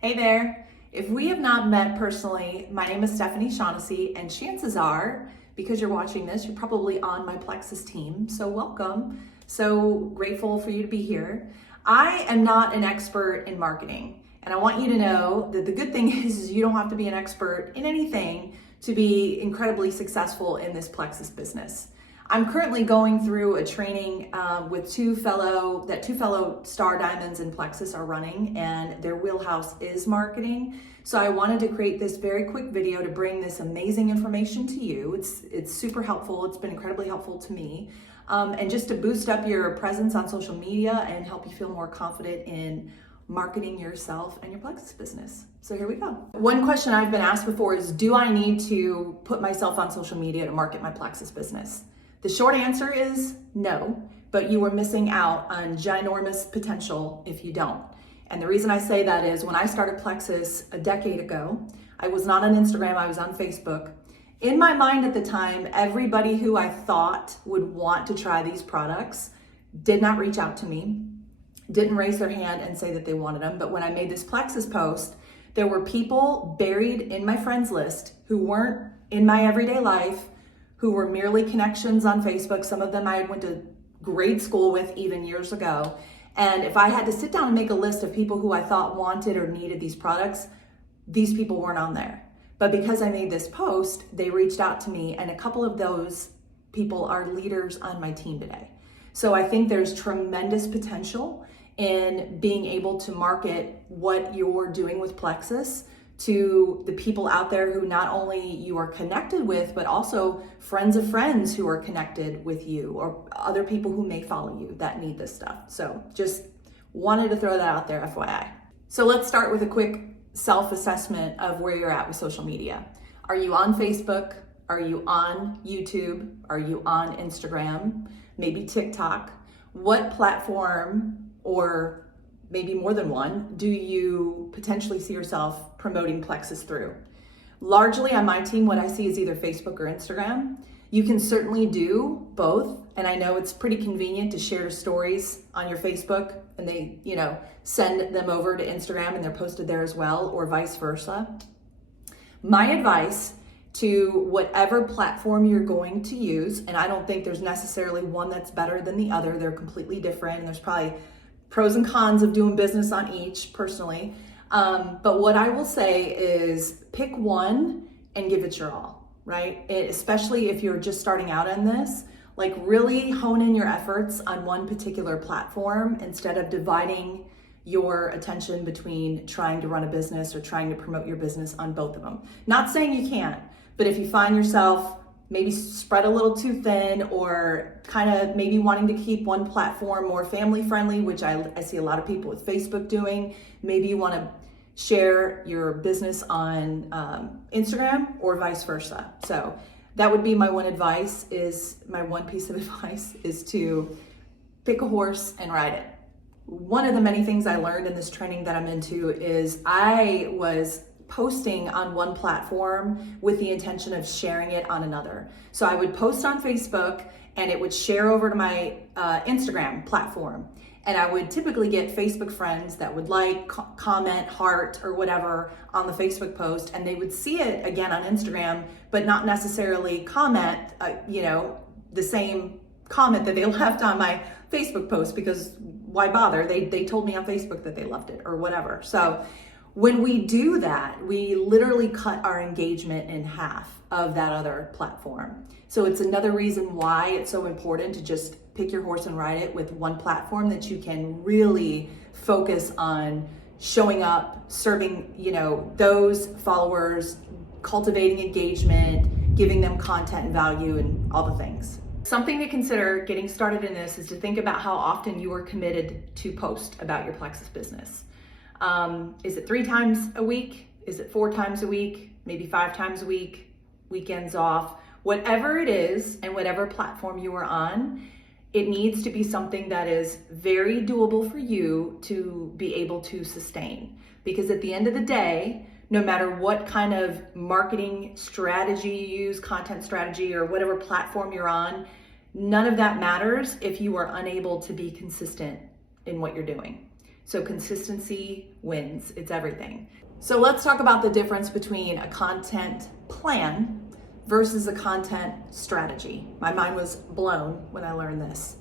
Hey there. If we have not met personally, my name is Stephanie Shaughnessy, and chances are, because you're watching this, you're probably on my Plexus team. So welcome. So grateful for you to be here. I am not an expert in marketing, and I want you to know that the good thing is you don't have to be an expert in anything to be incredibly successful in this Plexus business. I'm currently going through a training with two fellow Star Diamonds in Plexus are running, and their wheelhouse is marketing. So I wanted to create this very quick video to bring this amazing information to you. It's super helpful. It's been incredibly helpful to me. And just to boost up your presence on social media and help you feel more confident in marketing yourself and your Plexus business. So here we go. One question I've been asked before is, do I need to put myself on social media to market my Plexus business? The short answer is no, but you are missing out on ginormous potential if you don't. And the reason I say that is when I started Plexus a decade ago, I was not on Instagram, I was on Facebook. In my mind at the time, everybody who I thought would want to try these products did not reach out to me, didn't raise their hand and say that they wanted them. But when I made this Plexus post, there were people buried in my friends list who weren't in my everyday life, who were merely connections on Facebook. Some of them I went to grade school with even years ago. And if I had to sit down and make a list of people who I thought wanted or needed these products, these people weren't on there. But because I made this post, they reached out to me, and a couple of those people are leaders on my team today. So I think there's tremendous potential in being able to market what you're doing with Plexus to the people out there who not only you are connected with, but also friends of friends who are connected with you, or other people who may follow you that need this stuff. So just wanted to throw that out there, FYI. So let's start with a quick self-assessment of where you're at with social media. Are you on Facebook? Are you on YouTube? Are you on Instagram? Maybe TikTok? What platform, or maybe more than one, do you potentially see yourself promoting Plexus through? Largely on my team, what I see is either Facebook or Instagram. You can certainly do both. And I know it's pretty convenient to share stories on your Facebook and they, send them over to Instagram and they're posted there as well, or vice versa. My advice to whatever platform you're going to use, and I don't think there's necessarily one that's better than the other, they're completely different, and there's probably pros and cons of doing business on each personally. But what I will say is pick one and give it your all, right? Especially if you're just starting out on this, like really hone in your efforts on one particular platform instead of dividing your attention between trying to run a business or trying to promote your business on both of them. Not saying you can't, but if you find yourself maybe spread a little too thin, or kind of maybe wanting to keep one platform more family friendly, which I see a lot of people with Facebook doing. Maybe you want to share your business on Instagram or vice versa. So that would be my one piece of advice is to pick a horse and ride it. One of the many things I learned in this training that I'm into is I was posting on one platform with the intention of sharing it on another. So I would post on Facebook and it would share over to my Instagram platform. And I would typically get Facebook friends that would comment, heart, or whatever on the Facebook post, and they would see it again on Instagram, but not necessarily comment, the same comment that they left on my Facebook post, because why bother? They told me on Facebook that they loved it or whatever. So when we do that, we literally cut our engagement in half of that other platform. So it's another reason why it's so important to just pick your horse and ride it with one platform that you can really focus on showing up, serving, those followers, cultivating engagement, giving them content and value and all the things. Something to consider getting started in this is to think about how often you are committed to post about your Plexus business. Is it 3 times a week? Is it 4 times a week? Maybe 5 times a week? Weekends off? Whatever it is, and whatever platform you are on, it needs to be something that is very doable for you to be able to sustain. Because at the end of the day, no matter what kind of marketing strategy you use, content strategy, or whatever platform you're on, none of that matters if you are unable to be consistent in what you're doing. So consistency wins, it's everything. So let's talk about the difference between a content plan versus a content strategy. My mind was blown when I learned this.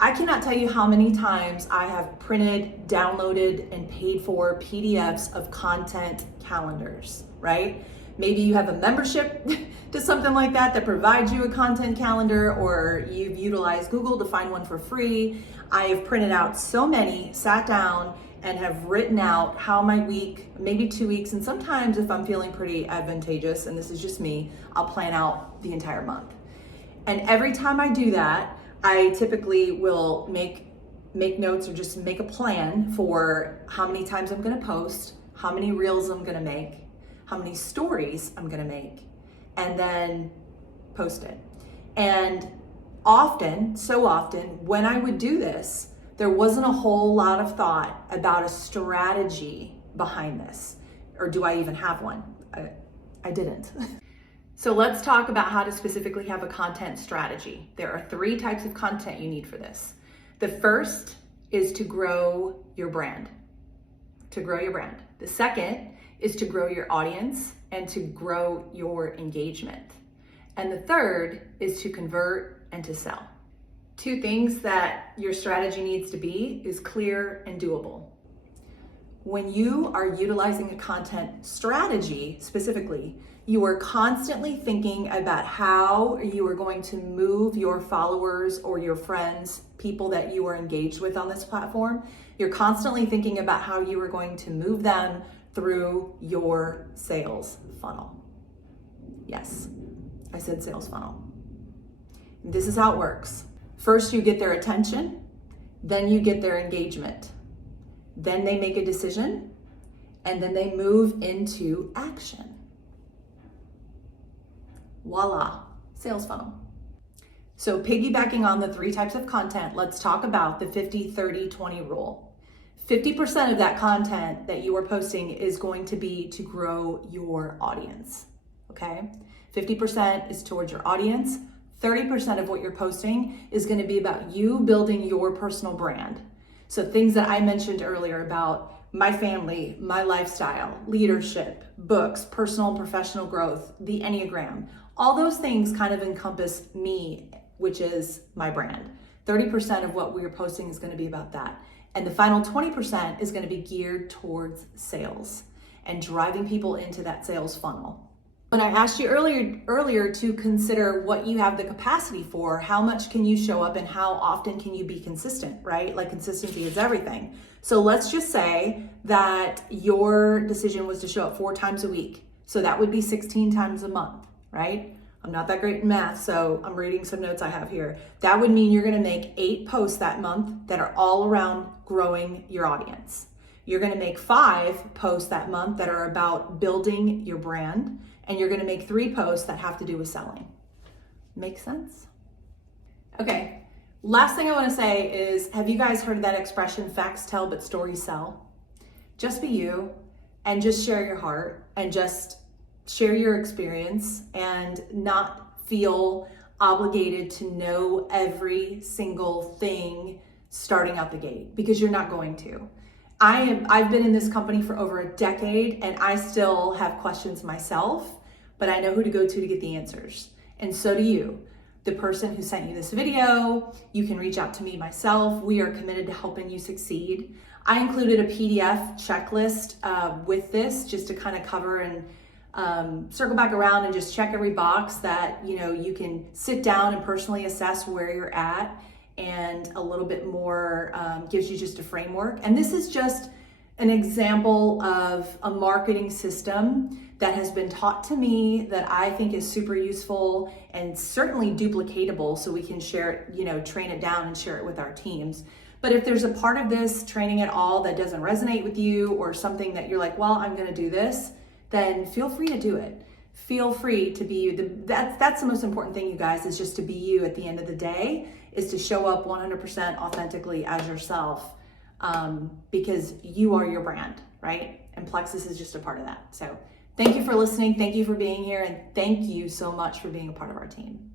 I cannot tell you how many times I have printed, downloaded, and paid for PDFs of content calendars, right? Maybe you have a membership to something like that provides you a content calendar, or you've utilized Google to find one for free. I have printed out so many, sat down, and have written out how my week, maybe 2 weeks, and sometimes if I'm feeling pretty advantageous, and this is just me, I'll plan out the entire month. And every time I do that, I typically will make notes or just make a plan for how many times I'm gonna post, how many reels I'm gonna make, how many stories I'm gonna make, and then post it. And often, so often, when I would do this, there wasn't a whole lot of thought about a strategy behind this. Or do I even have one? I didn't. So let's talk about how to specifically have a content strategy. There are 3 types of content you need for this. The first is to grow your brand. The second is to grow your audience and to grow your engagement. And the third is to convert and to sell. 2 things that your strategy needs to be is clear and doable. When you are utilizing a content strategy specifically, you are constantly thinking about how you are going to move your followers or your friends, people that you are engaged with on this platform. You're constantly thinking about how you are going to move them through your sales funnel. Yes, I said sales funnel. This is how it works. First, you get their attention, then you get their engagement. Then they make a decision, and then they move into action. Voila, sales funnel. So piggybacking on the 3 types of content, let's talk about the 50-30-20 rule. 50% of that content that you are posting is going to be to grow your audience, okay? 50% is towards your audience. 30% of what you're posting is going to be about you building your personal brand. So things that I mentioned earlier about my family, my lifestyle, leadership, books, personal and professional growth, the Enneagram, all those things kind of encompass me, which is my brand. 30% of what we're posting is going to be about that. And the final 20% is going to be geared towards sales and driving people into that sales funnel. When I asked you earlier to consider what you have the capacity for, how much can you show up and how often can you be consistent, right? Like consistency is everything. So let's just say that your decision was to show up 4 times a week. So that would be 16 times a month, right? I'm not that great in math, so I'm reading some notes I have here. That would mean you're gonna make 8 posts that month that are all around growing your audience. You're gonna make 5 posts that month that are about building your brand, and you're gonna make 3 posts that have to do with selling. Make sense? Okay, last thing I wanna say is, have you guys heard of that expression, facts tell but stories sell? Just be you and just share your heart and just share your experience and not feel obligated to know every single thing starting out the gate, because you're not going to. I've been in this company for over a decade and I still have questions myself, but I know who to go to get the answers. And so do you. The person who sent you this video, you can reach out to me myself. We are committed to helping you succeed. I included a PDF checklist with this just to kind of cover and circle back around and just check every box that you can sit down and personally assess where you're at, and a little bit more gives you just a framework. And this is just an example of a marketing system that has been taught to me that I think is super useful and certainly duplicatable, so we can share it, train it down and share it with our teams. But if there's a part of this training at all that doesn't resonate with you, or something that you're like, well, I'm gonna do this, then feel free to do it. Feel free to be you. That's the most important thing, you guys, is just to be you at the end of the day, is to show up 100% authentically as yourself, because you are your brand, right? And Plexus is just a part of that. So thank you for listening. Thank you for being here. And thank you so much for being a part of our team.